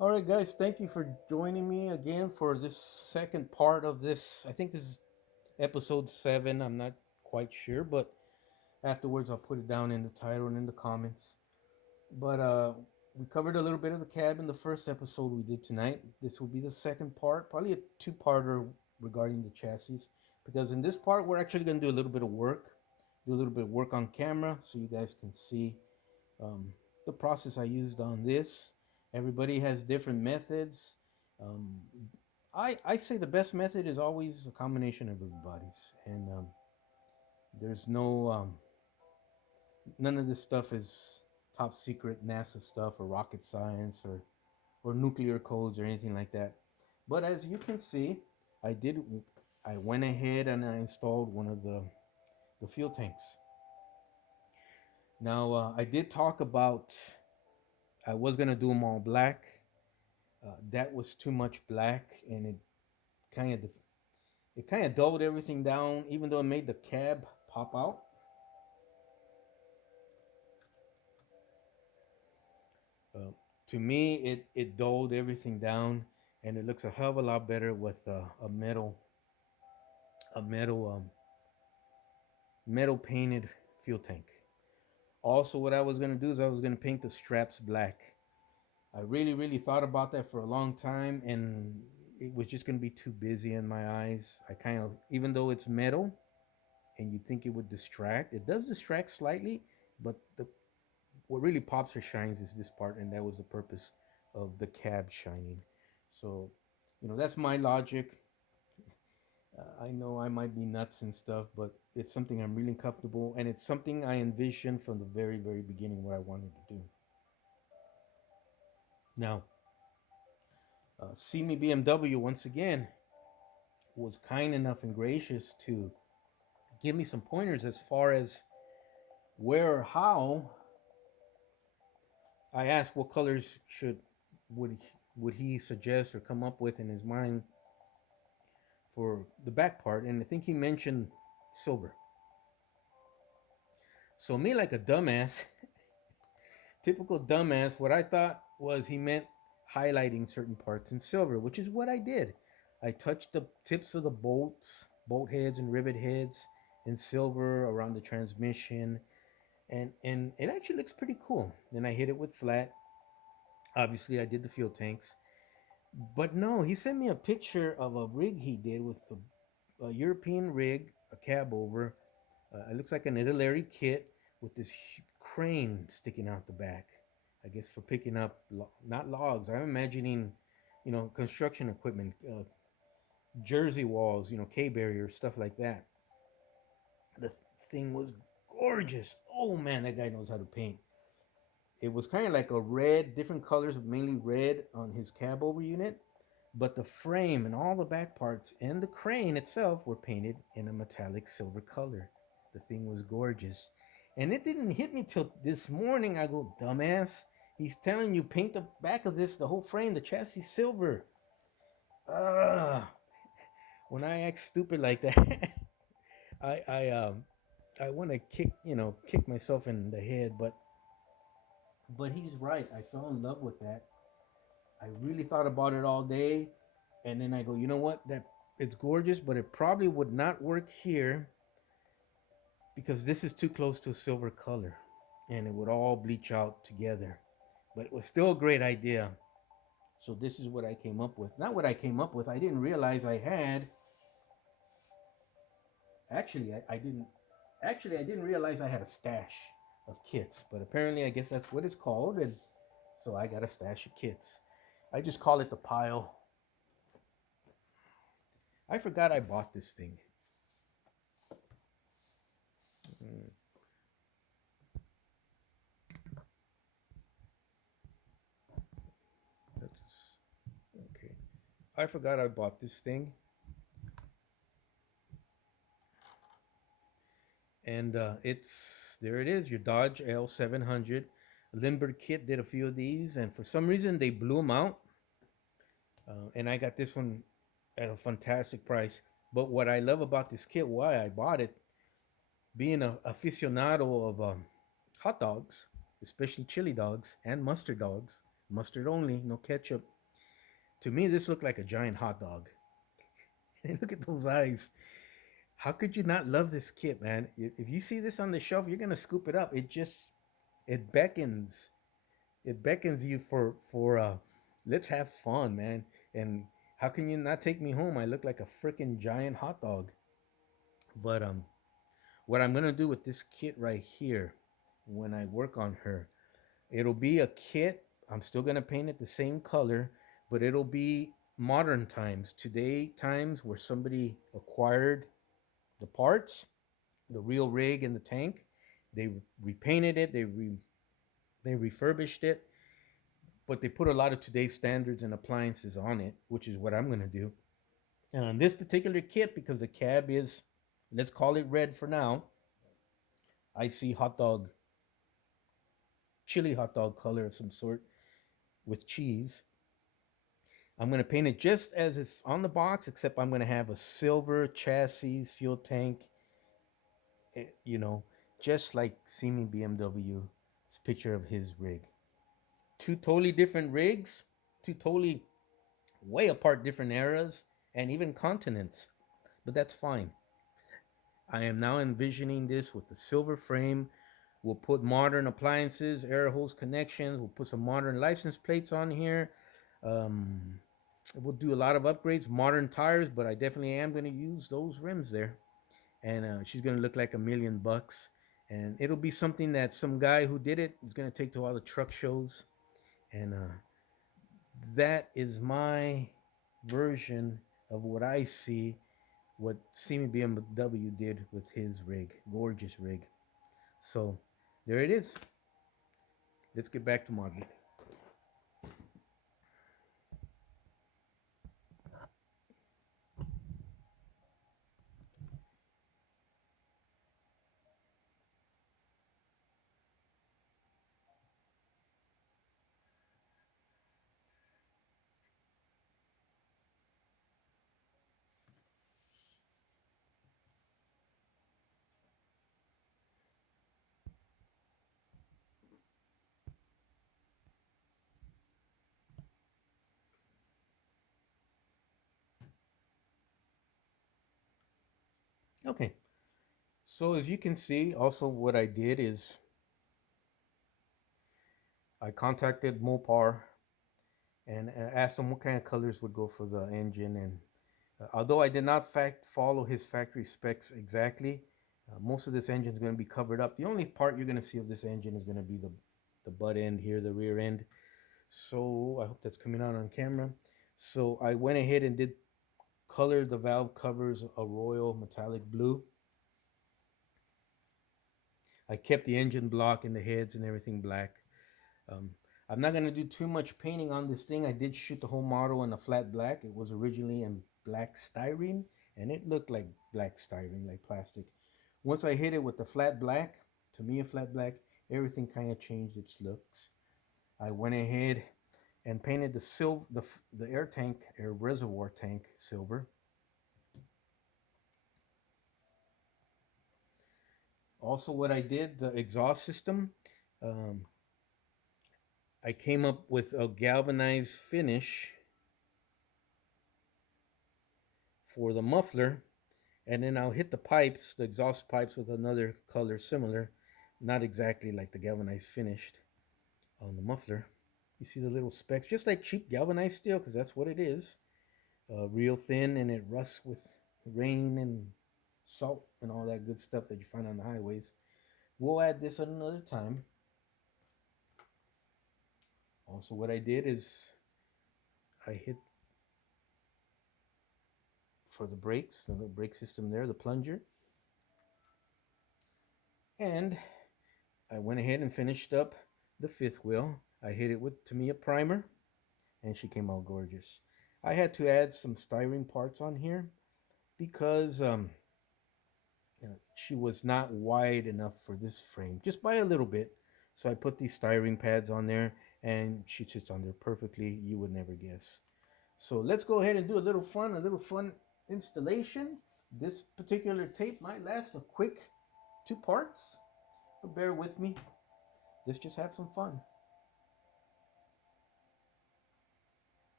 All right, guys, thank you for joining me again for this second part of this. I think this is episode 7. I'm not quite sure, but afterwards I'll put it down in the title and in the comments. But we covered a little bit of the cab in the first episode we did tonight. This will be the second part, probably a two-parter regarding the chassis, because in this part we're actually going to do a little bit of work, do a little bit of work on camera so you guys can see um, the process I used on this. Everybody has different methods. Um, I say the best method is always a combination of everybody's, and there's none of this stuff is top secret NASA stuff or rocket science or nuclear codes or anything like that. But as you can see, I did I went ahead and I installed one of the fuel tanks. Now I did talk about I was gonna do them all black. That was too much black, and kind of it kind of dulled everything down. Even though it made the cab pop out, uh, to me it dulled everything down, and it looks a hell of a lot better with a metal painted fuel tank. Also, what I was gonna do is I was gonna paint the straps black. I really thought about that for a long time, and it was just gonna be too busy in my eyes. I kind of, even though it's metal, and you'd think it would distract. It does distract slightly, but what really pops or shines is this part, and that was the purpose of the cab shining. So, that's my logic. I know I might be nuts and stuff, but it's something I'm really comfortable, and it's something I envisioned from the very beginning what I wanted to do. Now, See Me BMW once again was kind enough and gracious to give me some pointers as far as where or how. I asked what colors would would he suggest or come up with in his mind for the back part, and I think he mentioned silver. So me, like a dumbass, typical dumbass, what I thought was he meant highlighting certain parts in silver, which is what I did. I touched the tips of the bolt heads and rivet heads in silver around the transmission, and it actually looks pretty cool. Then I hit it with flat. Obviously, I did the fuel tanks. But no, he sent me a picture of a rig he did with a European rig, a cab over. It looks like an Italy kit with this crane sticking out the back. I guess for picking up not logs. I'm imagining, construction equipment, jersey walls, K barriers, stuff like that. The thing was gorgeous. Oh man, that guy knows how to paint. It was kind of like a red, different colors, mainly red on his cab over unit, but the frame and all the back parts and the crane itself were painted in a metallic silver color. The thing was gorgeous. And it didn't hit me till this morning. I go, dumbass. He's telling you paint the back of this, the whole frame, the chassis silver. Ugh. When I act stupid like that, I I um I want to kick myself in the head, but he's right. I fell in love with that. I really thought about it all day, and then I go, you know what? That it's gorgeous, but it probably would not work here because this is too close to a silver color, and it would all bleach out together. But it was still a great idea. So this is what I came up with. Not what I came up with. I didn't realize I had. Actually, I didn't. Actually, I didn't realize I had a stash of kits. But apparently, I guess that's what it's called, and so I got a stash of kits. I just call it the pile. I forgot I bought this thing. Mm, that's okay. I forgot I bought this thing, and it's there. It is your Dodge L700. Lindbergh Kit did a few of these, and for some reason they blew them out. And I got this one at a fantastic price. But what I love about this kit, why I bought it, being a aficionado of hot dogs, especially chili dogs and mustard dogs. mustard only, no ketchup. To me, this looked like a giant hot dog. And look at those eyes. How could you not love this kit, man? If you see this on the shelf, you're gonna scoop it up. It beckons. It beckons you for let's have fun, man. And how can you not take me home? I look like a freaking giant hot dog. But what I'm gonna do with this kit right here, when I work on her, it'll be a kit. I'm still gonna paint it the same color, but it'll be modern times, today times where somebody acquired the parts, the real rig and the tank. They repainted it. They refurbished it, but they put a lot of today's standards and appliances on it, which is what I'm gonna do. And on this particular kit, because the cab is, let's call it red for now, I see hot dog, chili hot dog color of some sort with cheese. I'm going to paint it just as it's on the box, except I'm going to have a silver chassis, fuel tank, you know, just like Simi BMW's picture of his rig. Two totally different rigs, two totally way apart different eras, and even continents. But that's fine. I am now envisioning this with the silver frame. We'll put modern appliances, air hose connections. We'll put some modern license plates on here. Um, we'll do a lot of upgrades, modern tires, but I definitely am going to use those rims there. And she's going to look like $1,000,000. And it'll be something that some guy who did it is going to take to all the truck shows. And that is my version of what I see what Simi BMW did with his rig. Gorgeous rig. So there it is. Let's get back to modeling. Okay. So as you can see, also what I did is I contacted Mopar and asked him what kind of colors would go for the engine. And although I did not follow his factory specs exactly, most of this engine is going to be covered up. The only part you're going to see of this engine is going to be the butt end here, the rear end. So I hope that's coming out on camera. So I went ahead and did color the valve covers a royal metallic blue. I kept the engine block and the heads and everything black. Um, I'm not going to do too much painting on this thing. I did shoot the whole model in a flat black. It was originally in black styrene, and it looked like black styrene, like plastic. Once I hit it with the flat black, to me a flat black, everything kind of changed its looks. I went ahead and painted the silver, the air tank, air reservoir tank silver. Also, what I did, the exhaust system, um, I came up with a galvanized finish for the muffler, and then I'll hit the pipes, the exhaust pipes, with another color similar, not exactly like the galvanized finished on the muffler. You see the little specks, just like cheap galvanized steel, because that's what it is. Real thin, and it rusts with rain and salt and all that good stuff that you find on the highways. We'll add this at another time. Also, what I did is I hit for the brakes, the brake system there, the plunger, and I went ahead and finished up the fifth wheel. I hit it with, to me, a primer, and she came out gorgeous. I had to add some styrene parts on here because she was not wide enough for this frame, just by a little bit. So I put these styrene pads on there, and she sits on there perfectly. You would never guess. So let's go ahead and do a little fun installation. This particular tape might last a quick 2 parts, but bear with me. Let's just have some fun.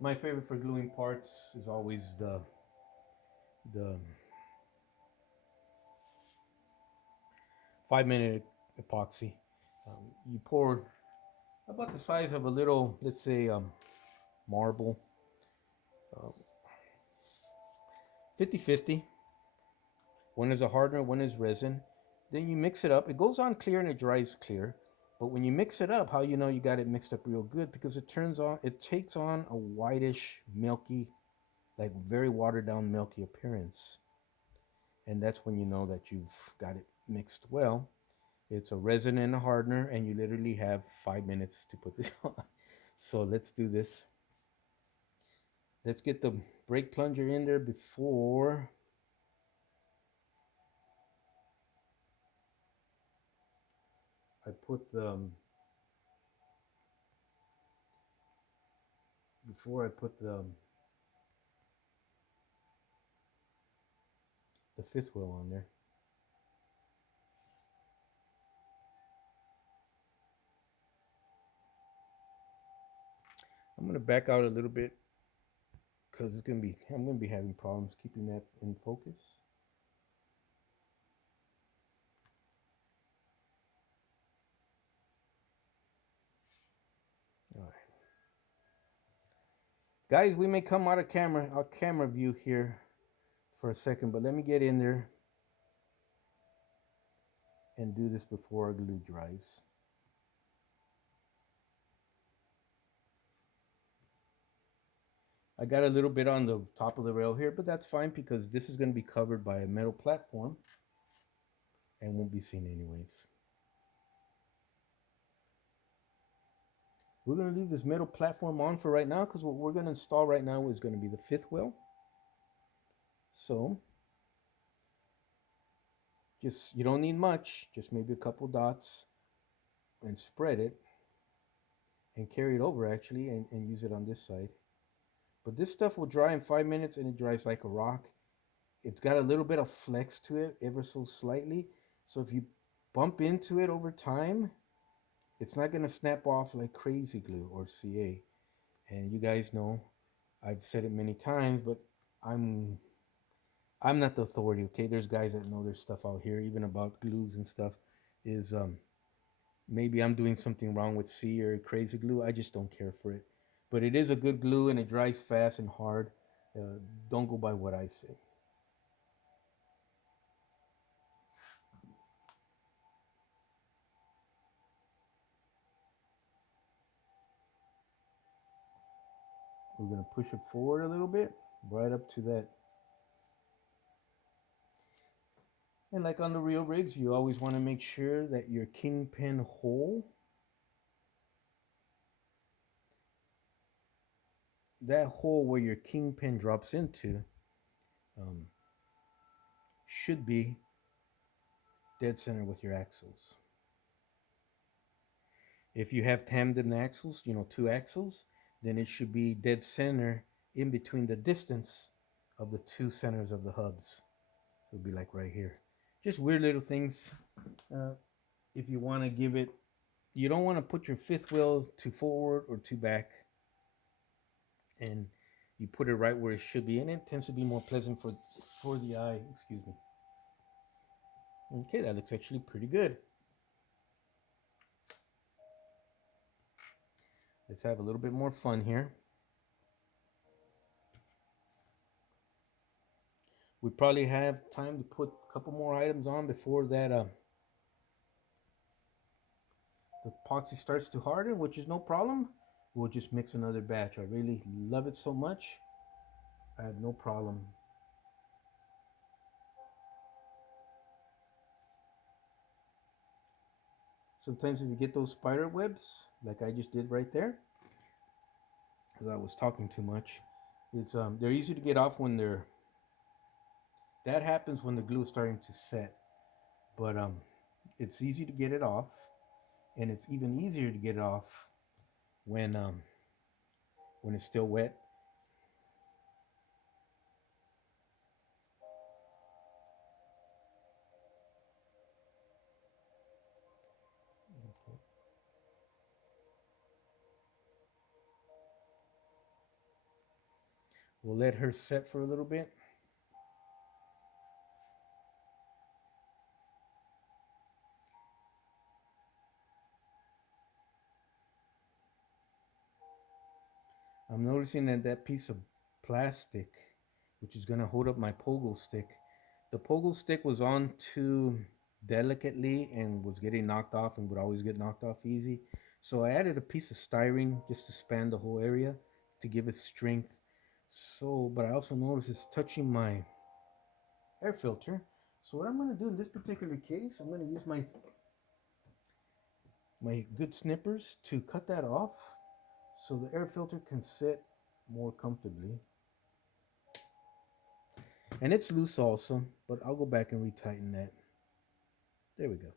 My favorite for gluing parts is always the 5 minute epoxy. You pour about the size of a little, let's say, marble, uh, 50-50. One is a hardener, one is resin. Then you mix it up. It goes on clear and it dries clear. But when you mix it up, how you know you got it mixed up real good? Because it takes on a whitish, milky, like very watered down, milky appearance. And that's when you know that you've got it mixed well. It's a resin and a hardener, and you literally have 5 minutes to put this on. So let's do this. Let's get the brake plunger in there before I put the fifth wheel on there. I'm gonna back out a little bit because I'm gonna be having problems keeping that in focus. All right, guys, we may come out of our camera view here for a second, but let me get in there and do this before our glue dries. I got a little bit on the top of the rail here, but that's fine because this is going to be covered by a metal platform and won't be seen anyways. We're going to leave this metal platform on for right now because what we're going to install right now is going to be the fifth wheel. So just, you don't need much, just maybe a couple dots, and spread it and carry it over actually, and use it on this side. But this stuff will dry in 5 minutes and it dries like a rock. It's got a little bit of flex to it, ever so slightly. So if you bump into it over time, it's not going to snap off like crazy glue or CA. And you guys know, I've said it many times, but I'm I'm not the authority. Okay, there's guys that know their stuff out here, even about glues and stuff. Is maybe I'm doing something wrong with C or crazy glue. I just don't care for it. But it is a good glue and it dries fast and hard. Don't go by what I say. We're gonna push it forward a little bit, right up to that. And like on the real rigs, you always want to make sure that your kingpin hole, that hole where your kingpin drops into, um, should be dead center with your axles. If you have tandem axles, two axles, then it should be dead center in between the distance of the two centers of the hubs. So it'll be like right here. Just weird little things. Uh, if you want to give it, you don't want to put your fifth wheel too forward or too back, and you put it right where it should be, and it tends to be more pleasant for the eye. Excuse me. Okay, that looks actually pretty good. Let's have a little bit more fun here. We probably have time to put a couple more items on before that the epoxy starts to harden, which is no problem. We'll just mix another batch. I really love it so much. I have no problem. Sometimes if you get those spider webs, like I just did right there, because I was talking too much, it's they're easy to get off when they're. That happens when the glue is starting to set, but it's easy to get it off, and it's even easier to get it off when um, when it's still wet. Okay. We'll let her set for a little bit. I'm noticing that that piece of plastic, which is going to hold up my pogo stick, the pogo stick was on too delicately and was getting knocked off and would always get knocked off easy. So I added a piece of styrene just to span the whole area to give it strength. So, but I also noticed it's touching my air filter. So what I'm going to do in this particular case, I'm going to use my good snippers to cut that off so the air filter can sit more comfortably. And it's loose also, but I'll go back and retighten that. There we go.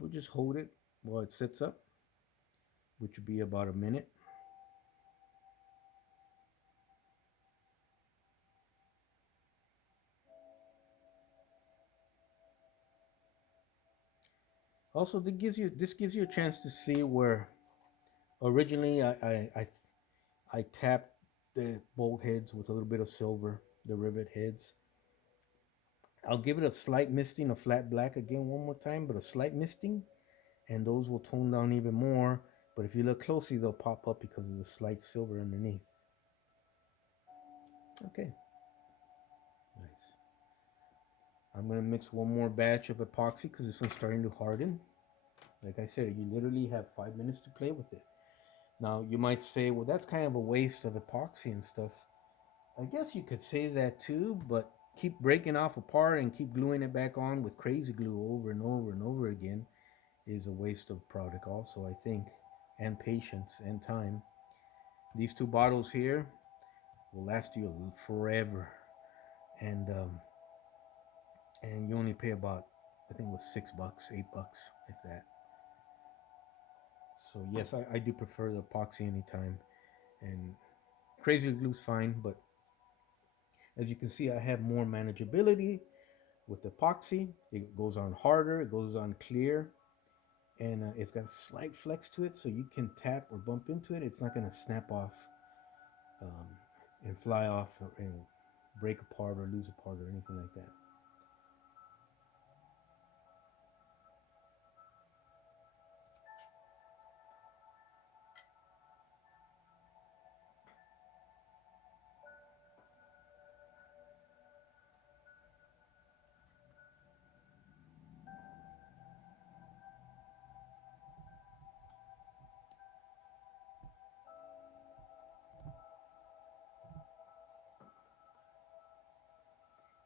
We'll just hold it while it sits up, which would be about a minute. Also, this gives you a chance to see where originally I tapped the bolt heads with a little bit of silver, the rivet heads. I'll give it a slight misting, a flat black again one more time, but a slight misting, and those will tone down even more. But if you look closely, they'll pop up because of the slight silver underneath. Okay, nice. I'm gonna mix one more batch of epoxy because this one's starting to harden. Like I said, you literally have 5 minutes to play with it. Now you might say, well, that's kind of a waste of epoxy and stuff. I guess you could say that too, but keep breaking off apart and keep gluing it back on with crazy glue over and over and over again is a waste of product also, I think, and patience and time. These two bottles here will last you forever, and and you only pay about, I think it was $6, $8, if that. So yes, I do prefer the epoxy anytime, and crazy glue's fine, but as you can see, I have more manageability with epoxy. It goes on harder, it goes on clear, and it's got a slight flex to it, so you can tap or bump into it. It's not going to snap off um, and fly off and break apart or lose apart or anything like that.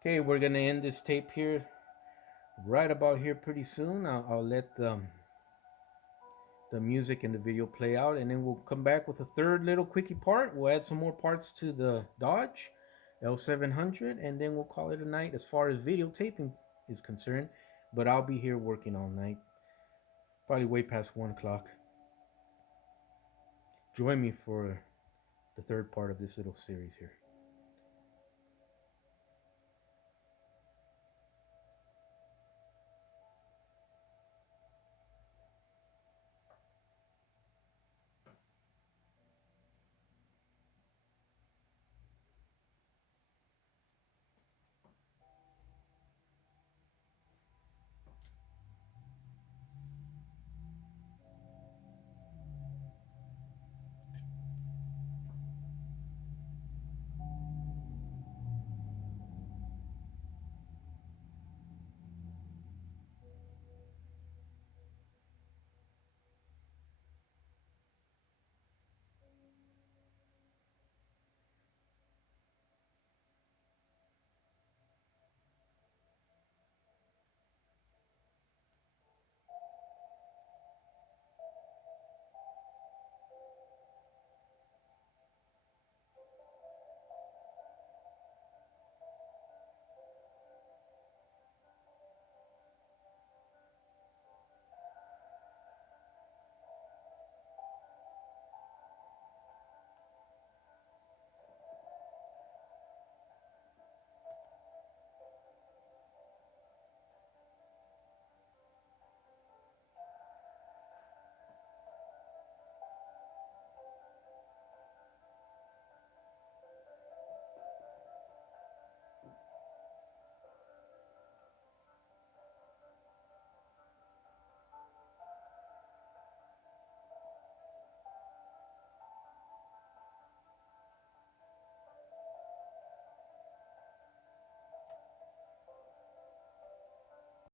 Okay, we're going to end this tape here right about here pretty soon. I'll let the music and the video play out, and then we'll come back with a third little quickie part. We'll add some more parts to the Dodge L700, and then we'll call it a night as far as videotaping is concerned. But I'll be here working all night, probably way past 1 o'clock. Join me for the third part of this little series here.